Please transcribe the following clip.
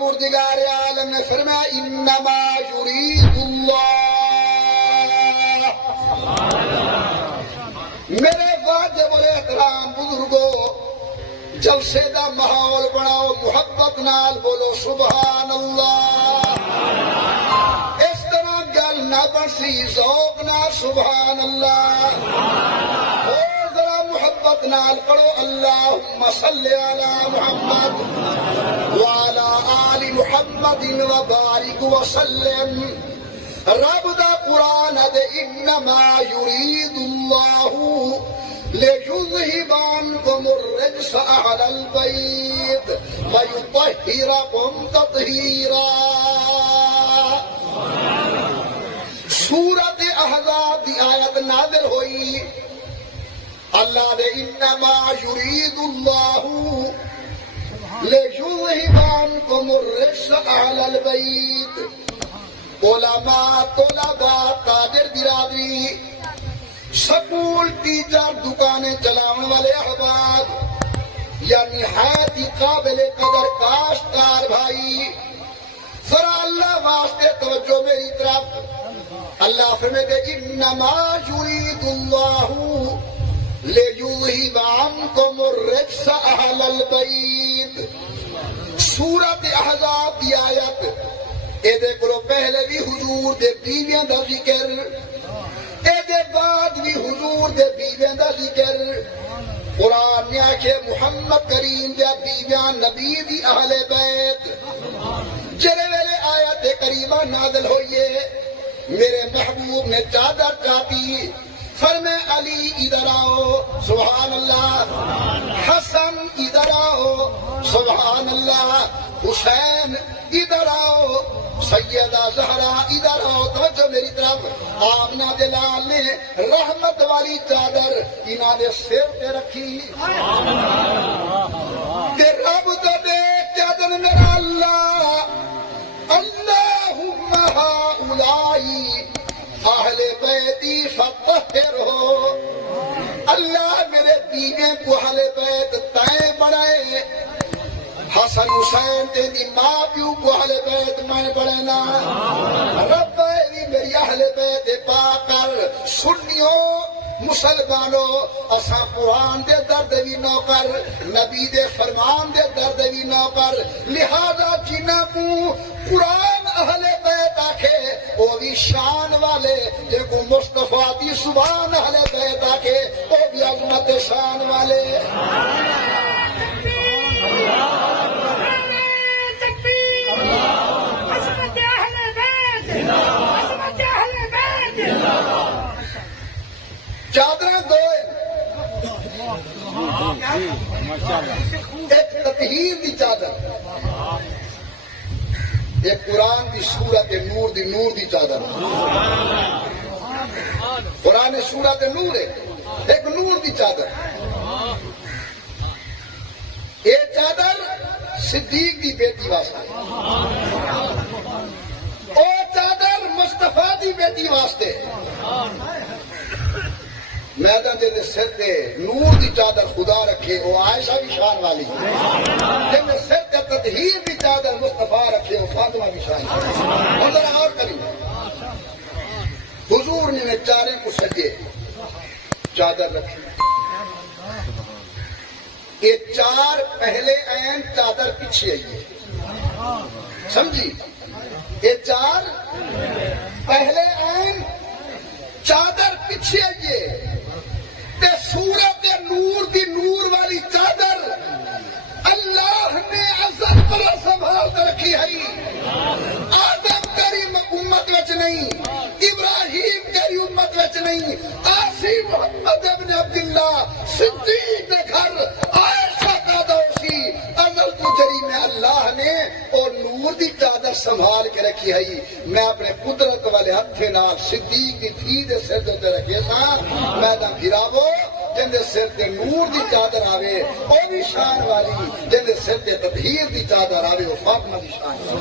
پروردگار عالم نے فرمایا انما یرید اللہ، میرے واجب الاحترام بزرگو جلسے دا ماحول بناؤ، محبت نال بولو سبحان اللہ۔ اس طرح گل نہ بنسی ذوق نال سبحان اللہ، اور ذرا محبت نال پڑھو اللہم صلی علی محمد وعلی آل محمد وبارک وسلم۔ رب دا قرآن دے انما یرید اللہ لِيُذْهِبَ الرِّجْسَ أَهْلَ الْبَيْتِ وَيُطَهِّرَكُمْ تَطْهِيرًا۔ سورت احزاب دی آیت نازل ہوئی، اللہ دے انما یرید اللہ لِيُذْهِبَ الرِّجْسَ أَهْلَ الْبَيْتِ۔ علماء، طلباء، تاجر برادری، سکول، ٹیچر، دکانیں چلانے والے احباب، یا نہایت ہی قابل قدر کاشتکار بھائی، ذرا اللہ واسطے توجہ میری طرف۔ اللہ فرماتے انما یرید اللہ لیذہب عنکم الرجس اہل البیت۔ سورت احزاب دی آیت اے دے کولو پہلے بھی حضور دے بیویاں دا ذکر، اے دے بعد بھی حضور دے بیویاں دا ذکر۔ قرآن نے آکھے محمد کریم دے بیویاں نبی دی اہل بیت۔ جرے ویلے آیت کریمہ نازل ہوئیے، میرے محبوب نے چادر چاہتی، فرمے علی ادھر آؤ سبحان اللہ، حسن ادھر آؤ سبحان اللہ، حسین ادھر آؤ، سیدہ زہرا ادھر آؤ۔ توجہ میری طرف۔ آمنہ دلال نے رحمت والی چادر انہاں دے سر تے رکھی، تے رب تو دے چادر میرا اللہ، اللہم ہؤلائی اہل بیتی فطہرہو، اللہ میرے بیوے کو اہل بیت تائیں بڑھائے، حسن حسین تیری ماں پیو کو اہل بیت میں بڑھنا، رب میری اہل بیت پا کر۔ سنیوں مسلمانوں، اساں قرآن دے درد بھی نوکر، نبی دے فرمان دے درد بھی نوکر، لہذا جنہاں کو قرآن اہل بیت آکھے وہ بھی شان والے، جن کو مصطفیٰ دی سبحان اہل بیت آکھے وہ بھی عظمت شان والے۔ چادریں دو، ایک تطہیر دی چادر، ایک قرآن دی سورت نور دی چادر۔ قرآن سورت نور ہے، ایک نور دی چادر۔ یہ چادر صدیق دی بیٹی واسطے، او چادر مصطفیٰ دی بیٹی واسطے۔ میدان دے سر تے نور دی چادر خدا رکھے وہ عائشہ بھی شان والی، جن سر تے تطہیر دی چادر مصطفیٰ رکھے وہ فاطمہ بھی شان والی۔ اور ذرا اور کریں، حضور نے چارے کو سجے چادر رکھی، یہ چار پہلے عین چادر پیچھے آئیے، سمجھی؟ یہ چار پہلے عین چادر پیچھے آئیے، تے سورت نور دی نور والی چادر اللہ نے عزت پر سنبھال کر رکھی ہے۔ آدم تیری امت وچ نہیں، ابراہیم تیری امت وچ نہیں، آسی محمد ابن عبداللہ صدیق نے گھر عائشہ کا دوسی ازل تو جری میں اللہ نے اور نور دی چادر سنبھال کے رکھی ہے۔ میں اپنے قدرت والے ہتھے نال صدیق دی تھی دے سر تے رکھے سا، میدان پھراوو جن دے سر تے نور دی چادر آوے او بھی شان والی، جن دے سر تے تطہیر دی چادر آوے وہ فاطمہ دی شان والی۔